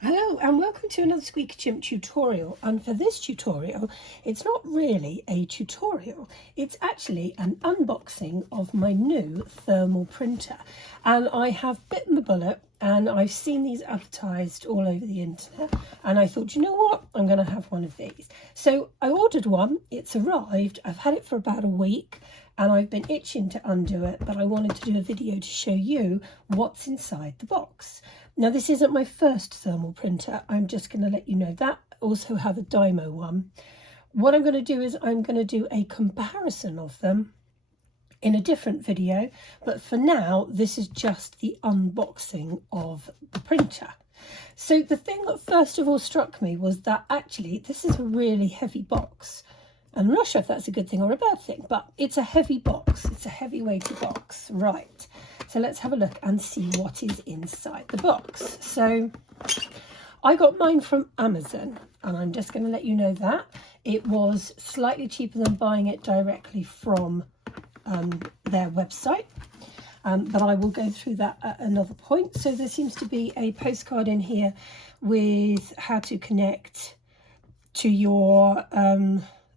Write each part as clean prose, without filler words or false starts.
Hello and welcome to another Squeaky Chimp tutorial, and for this tutorial it's not really a tutorial, it's actually an unboxing of my new thermal printer. And I have bitten the bullet and I've seen these advertised all over the internet and I thought, you know what, I'm going to have one of these. So I ordered one, it's arrived, I've had it for about a week and I've been itching to undo it, but I wanted to do a video to show you what's inside the box. Now, this isn't my first thermal printer. I'm just going to let you know that. I also have a Dymo one. What I'm going to do is I'm going to do a comparison of them in a different video. But for now, this is just the unboxing of the printer. So the thing that first of all struck me was that actually this is a really heavy box. I'm not sure if that's a good thing or a bad thing, but it's a heavy box. It's a heavy weighted box. Right. So let's have a look and see what is inside the box. So I got mine from Amazon, and I'm just going to let you know that it was slightly cheaper than buying it directly from their website. But I will go through that at another point. So there seems to be a postcard in here with how to connect to your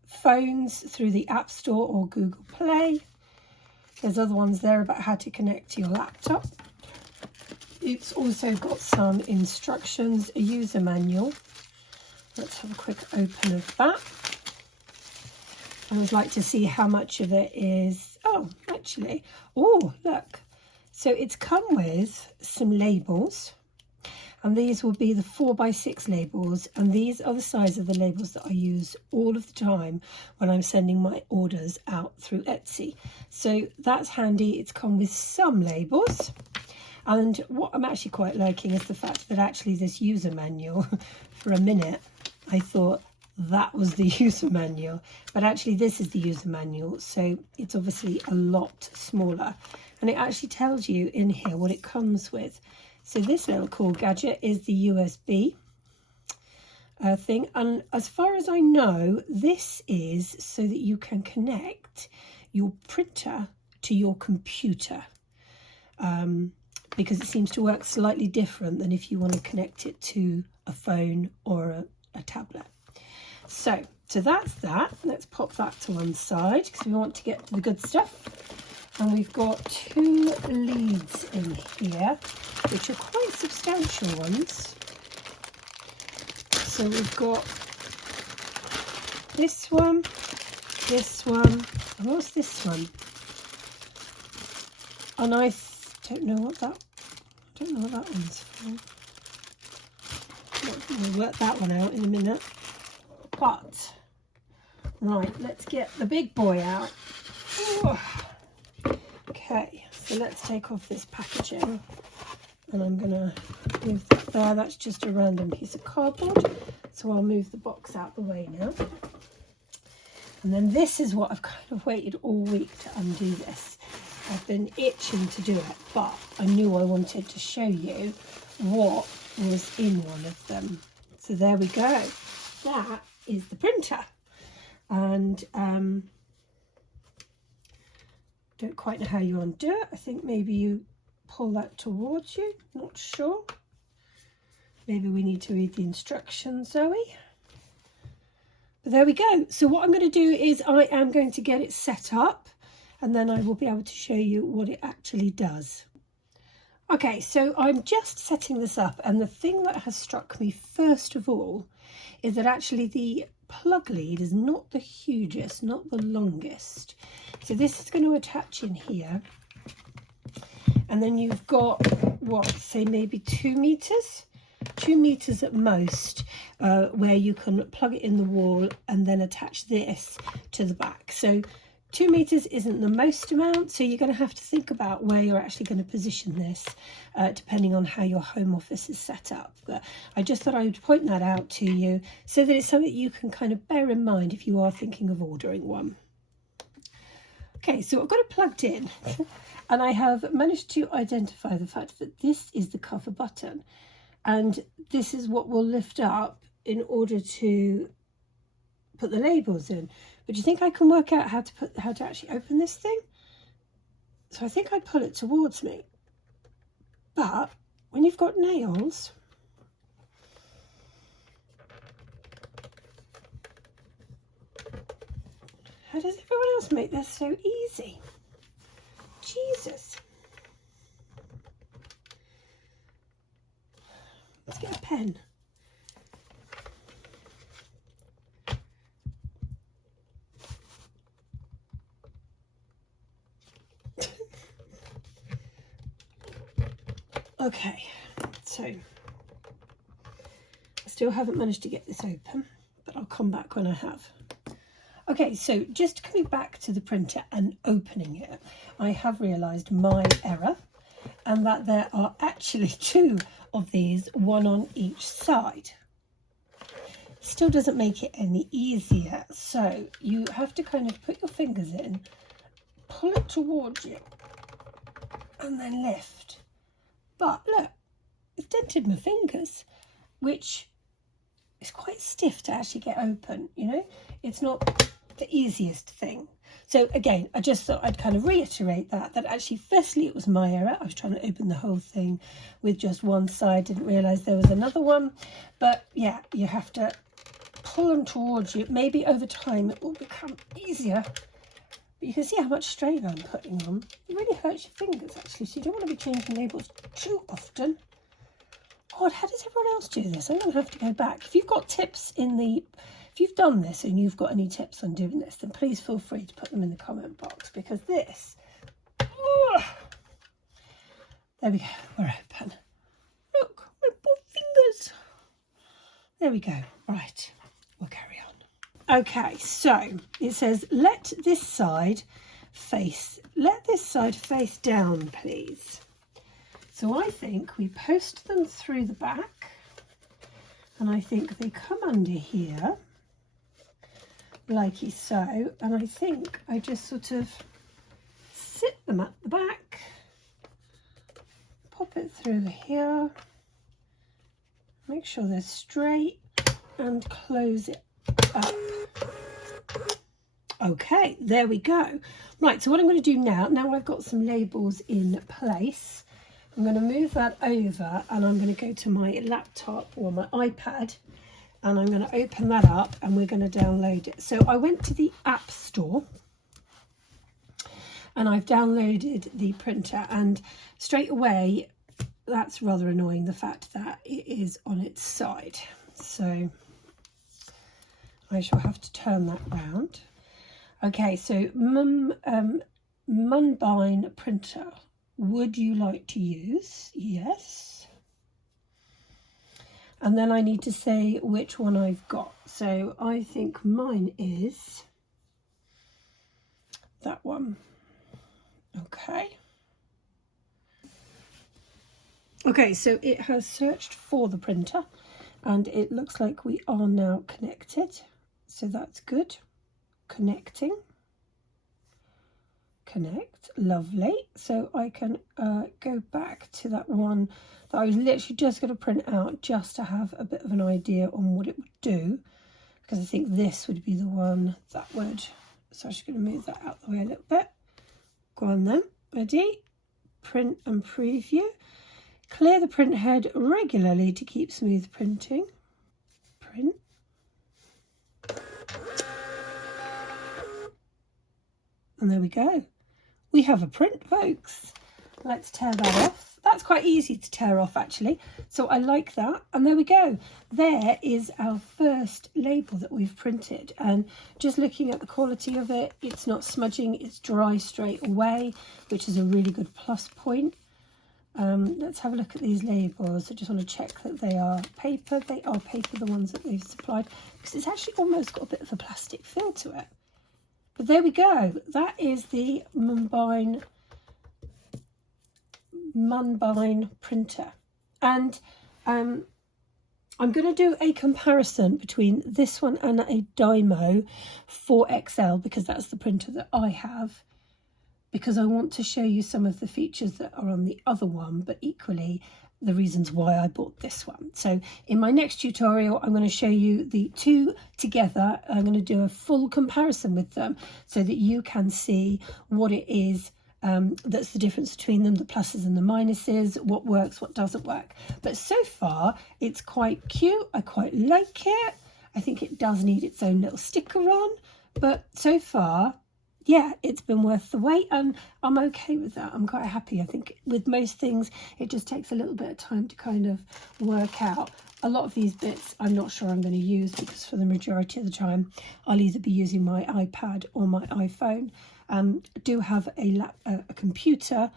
phones through the App Store or Google Play. There's other ones there about how to connect to your laptop. It's also got some instructions, a user manual. Let's have a quick open of that. I would like to see how much of it is, oh, actually, oh, look. So it's come with some labels. And these will be the 4x6 labels, and these are the size of the labels that I use all of the time when I'm sending my orders out through Etsy. So that's handy. It's come with some labels, and what I'm actually quite liking is the fact that actually this user manual, for a minute I thought that was the user manual, but actually this is the user manual, so it's obviously a lot smaller, and it actually tells you in here what it comes with. So this little cool gadget is the USB thing. And as far as I know, this is so that you can connect your printer to your computer. Because it seems to work slightly different than if you want to connect it to a phone or a tablet. So that's that. Let's pop that to one side because we want to get to the good stuff. And we've got two leads in here, which are quite substantial ones. So we've got this one, and what's this one? And I don't know what that one's for. We'll work that one out in a minute. But right, let's get the big boy out. Ooh. Okay, so let's take off this packaging, and I'm going to move that there. That's just a random piece of cardboard, so I'll move the box out the way now. And then this is what I've kind of waited all week to undo this. I've been itching to do it, but I knew I wanted to show you what was in one of them. So there we go. That is the printer. And don't quite know how you undo it. I think maybe you pull that towards you, not sure. Maybe we need to read the instructions, Zoe. But there we go. So what I'm going to do is I am going to get it set up, and then I will be able to show you what it actually does. Okay, so I'm just setting this up, and the thing that has struck me first of all is that actually the plug lead is not the hugest, not the longest. So this is going to attach in here, and then you've got what, say maybe 2 meters at most, where you can plug it in the wall and then attach this to the back. So 2 meters isn't the most amount, so you're going to have to think about where you're actually going to position this, depending on how your home office is set up. But I just thought I would point that out to you so that it's something you can kind of bear in mind if you are thinking of ordering one. Okay, so I've got it plugged in, and I have managed to identify the fact that this is the cover button, and this is what will lift up in order to put the labels in. But do you think I can work out how to actually open this thing? So I think I pull it towards me. But when you've got nails, How does everyone else make this so easy? Jesus. Let's get a pen. Okay, so I still haven't managed to get this open, but I'll come back when I have. Okay, so just coming back to the printer and opening it, I have realised my error, and that there are actually 2 of these, one on each side. Still doesn't make it any easier, so you have to kind of put your fingers in, pull it towards you, and then lift. But look, it's dented my fingers, which is quite stiff to actually get open, you know? It's not the easiest thing. So again, I just thought I'd kind of reiterate that actually, firstly, it was my error. I was trying to open the whole thing with just one side, didn't realise there was another one. But yeah, you have to pull them towards you. Maybe over time it will become easier. But you can see how much strain I'm putting on. It really hurts your fingers, actually, so you don't want to be changing labels too often. God, how does everyone else do this? I'm going to have to go back. If you've got tips if you've done this and you've got any tips on doing this, then please feel free to put them in the comment box, because this, there we go, we're open. Look, my poor fingers. There we go. Right, we'll carry on. Okay, so it says, let this side face down, please. So I think we post them through the back, and I think they come under here, likey so, and I think I just sort of sit them at the back, pop it through here, make sure they're straight, and close it up. Okay, there we go. Right, so what I'm going to do now I've got some labels in place, I'm going to move that over, and I'm going to go to my laptop or my iPad, and I'm going to open that up, and we're going to download it. So I went to the App Store, and I've downloaded the printer, and straight away, that's rather annoying, the fact that it is on its side. So I shall have to turn that round. Okay, so Munbyn printer. Would you like to use? Yes. And then I need to say which one I've got. So I think mine is that one. Okay. Okay, so it has searched for the printer, and it looks like we are now connected. So that's good. Connecting. Connect, lovely. So I can go back to that one that I was literally just going to print out, just to have a bit of an idea on what it would do, because I think this would be the one that would. So I'm just going to move that out the way a little bit. Go on then, ready, print and preview. Clear the print head regularly to keep smooth printing. Print. And there we go. We have a print, folks. Let's tear that off. That's quite easy to tear off, actually. So I like that. And there we go. There is our first label that we've printed. And just looking at the quality of it, it's not smudging. It's dry straight away, which is a really good plus point. Let's have a look at these labels. I just want to check that they are paper. They are paper, the ones that they've supplied, because it's actually almost got a bit of a plastic feel to it. But there we go. That is the Munbyn printer. And I'm going to do a comparison between this one and a Dymo 4XL, because that's the printer that I have, because I want to show you some of the features that are on the other one, but equally the reasons why I bought this one. So in my next tutorial, I'm going to show you the two together. I'm going to do a full comparison with them so that you can see what it is that's the difference between them, the pluses and the minuses, what works, what doesn't work. But so far, it's quite cute. I quite like it. I think it does need its own little sticker on, But so far, yeah, it's been worth the wait, and I'm okay with that. I'm quite happy. I think with most things, it just takes a little bit of time to kind of work out. A lot of these bits I'm not sure I'm going to use, because for the majority of the time, I'll either be using my iPad or my iPhone. I do have a computer,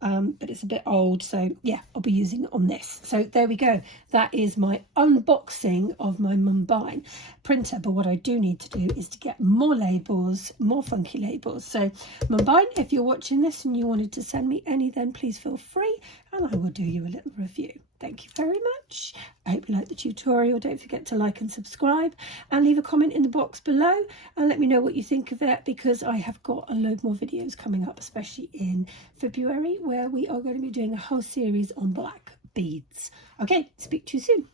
but it's a bit old, so yeah, I'll be using it on this. So there we go. That is my unboxing of my Munbyn printer. But what I do need to do is to get more labels, more funky labels. So Munbyn, if you're watching this and you wanted to send me any, then please feel free, and I will do you a little review. Thank you very much. I hope you liked the tutorial. Don't forget to like and subscribe, and leave a comment in the box below and let me know what you think of it, because I have got a load more videos coming up, especially in February, where we are going to be doing a whole series on black beads. Okay, speak to you soon.